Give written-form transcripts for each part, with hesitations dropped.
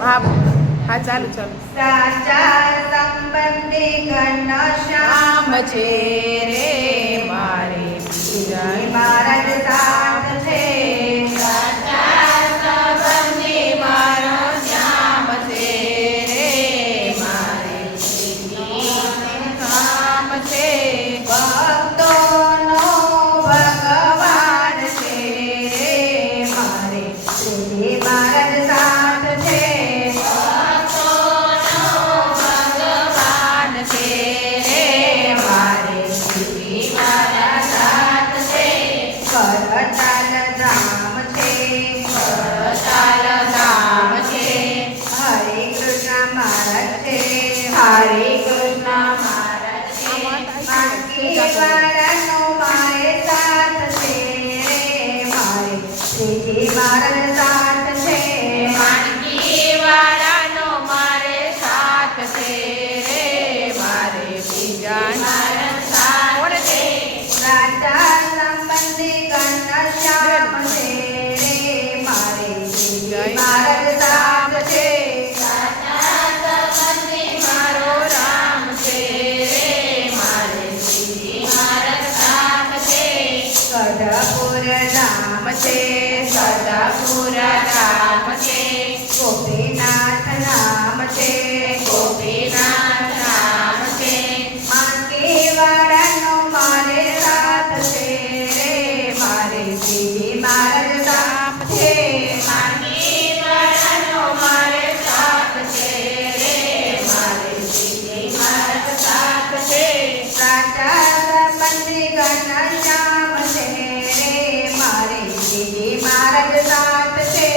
હા હા ચાલુ ચાલુ. સાચા સંબંધી ઘનશ્યામ છે રે મારે પીરા મહારાજ સાથ છે. સાચા સંબંધી મારો શ્યામ છે રે મારે શ્યામ છે. ભક્તોનો ભગવાન છે રે મારે શ્રીજી મહારાજ સાથ છે. ભગવાન છે રે મારે શ્રી મારા સાથ છે. કરતાલ ધામ છે કરતાલ ધામ છે. હરે કૃષ્ણ મહારાજ છે. હરે કૃષ્ણ મહારાજ છે. વાળાનો મારે સાથ છે રે મારે શ્રીજી મહારાજ સાથ છે. માનકી વાળાનો મારે સાથ છે રે મારે બીજા મારા સાથ છે. રાજા સંબંધી ઘનશ્યામ છે રે મારે શ્રીજી મહારાજ સાથ છે. મારો રામ છે રે મારે શ્રી મારા સાથ છે. કઢપુર ધામ છે સદાપુર ધામ છે. ગોપીનાથ નામ છે ગોપીનાથ નામ છે. માનકી વાળાનો મારે સાથ છે રે મારે શ્રીજી મહારાજ સાથ છે. માનકી વાળાનો મારે સાથ છે રે મારે શ્રી મારા સાથ છે. રાજા સંબંધી ઘનશ્યામ છે રે મારે શ્રીજી મહારાજ સાથ છે.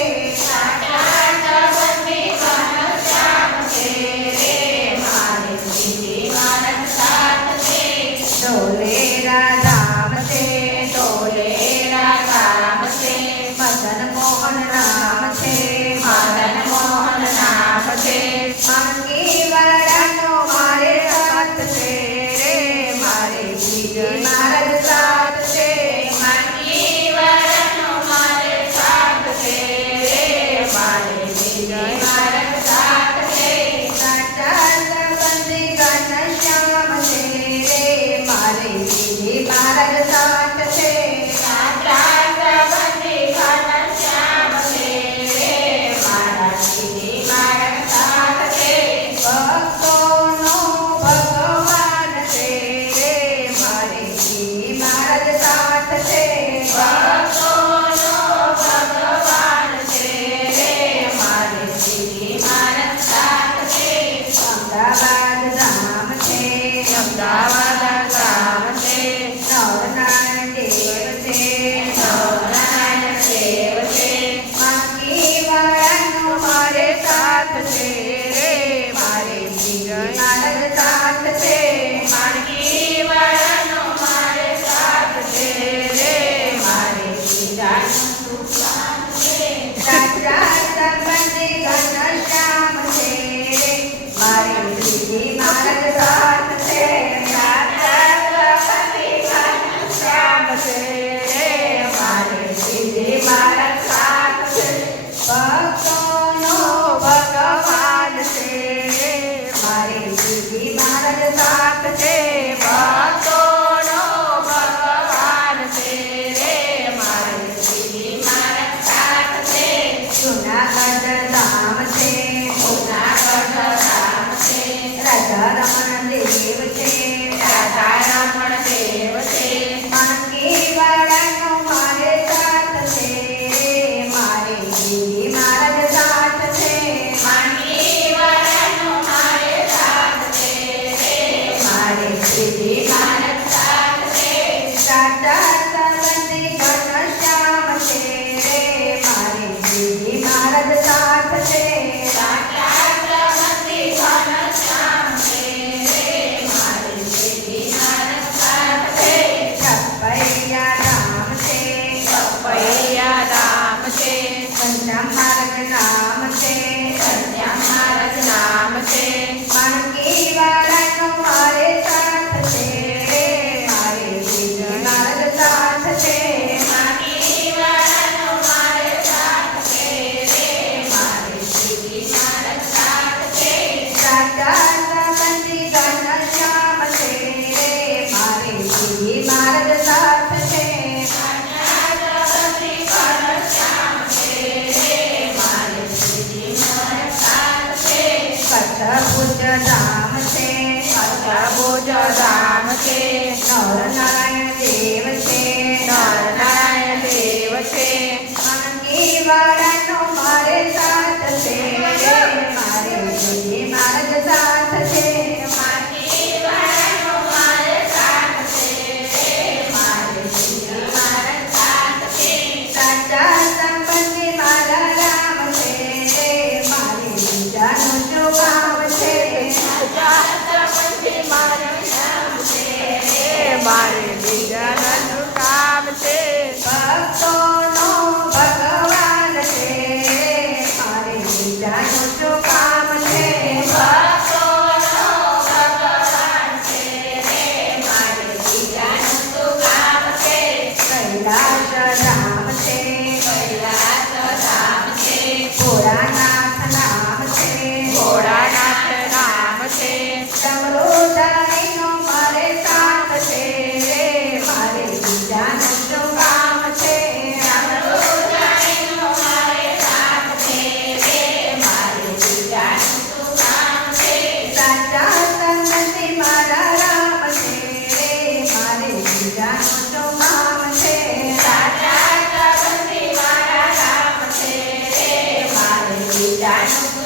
ઢોલેરા ધામ છે ઢોલેરા ધામ છે. મદન મોહન નામ છે મદન મોહન નામ છે. માનકી વાળાનો મારે સાથ છે રે મારે શ્રીજી મહારાજ સાથ છે. માનકી વાળાનો મારે સાથ છે રે મારે શ્રી મારા સાથ છે. સાચા સંબંધી ઘનશ્યામ છે રે મારે શ્રીજી મહારાજ સાથ છે. સાચા સંબંધી ઘનશ્યામ છે રે મારા શ્રી મારા સાથ છે. ભક્તોનો ભગવાન છે રે મારે શ્રીજી મહારાજ સાથ છે. ભક્તોનો ભગવાન છે રે મારે શ્રી મારા સાથ છે. અમદાવાદ ધામ છે અમદાવાદ ગામ છે. નવનારાયણ દેવ છે નવનારાયણ દેવ છે. માનકી વાળાનો મારે સાથ છે રે મારે શ્રીજી મહારાજ સાથ છે. માનકી વાળાનો મારે સાથ છે રે મારે બીજાનો સાથ છે. સાચા સંબંધી ઘનશ્યામ છે રે મારે શ્રીજી મહારાજ સાથ છે. સાચા સંબંધી ઘનશ્યામ છે રે મારે શ્રીજી મારા સાથ છે. ભક્તોનો ભગવાન છે રે મારે શ્રીજી મહારાજ સાથ છે. ભક્તોનો ભગવાન છે રે મારે શ્રી મારા સાથ છે. જુનાગઢ ધામ છે જૂનાગઢ ધામ છે. રાજા રમણ દેવ છે રાધા રમણ દેવ છે. માનકી વાળાનો મારે સાથ છે રે મારે શ્રીજી મહારાજ સાથ છે. માનકી વાળાનો મારે સાથ છે રે મારે શ્રી મારા સાથ છે. સાચા સંબંધી ઘનશ્યામ છે રે મારે શ્રીજી મહારાજ સાથ છે. સાચા સંબંધી ઘનશ્યામ છે રે મારે શ્રી મારા સાથ છે. છપૈયા ધામ છે પપૈયા ધામ છે. સંધ્યા માર્ગ નામ છે સંધ્યા મહારાજ નામ છે. માનકી વાળાનો મારે સાથ છે રે મારે શ્રીજી મહારાજ સાથ છે. માનકી વાળાનો મારે સાથ છે રે મારે શ્રી નરનારાયણ દેવ છે નરનારાયણ દેવ છે માનકી વાળાનો મારે સાથ છે મારે શ્રીજી મહારાજ સાથ છે માનકી વાળાનો મારે સાથ છે મારે શ્રીજી મહારાજ સાથ છે સાચા સંબંધી મારા રામ છે મારે બીજાનું શું કામ છે મારે બીજાનું કામ છે ભક્તોનો ભગવાન છે મારે બીજાનું શું કામ છે ભક્તોનો ભગવાન છે મારે બીજાનું શું કામ છે કૈલાસ રામ છે કૈલાસ ધામ છે ભોળાનાથ નામ છે ભોળાનાથ નામ છે ડમરુધારીનો મારે સાથ છે મારે બીજાનું શું કામ છે ડમરુધારીનો મારે સાથ છે મારે બીજાનું શું કામ છે સાચા સંબંધી મારા રામ છે મારે બીજાનું શું કામ છે સાચા સંબંધી મારા રામ છે મારે બીજાનું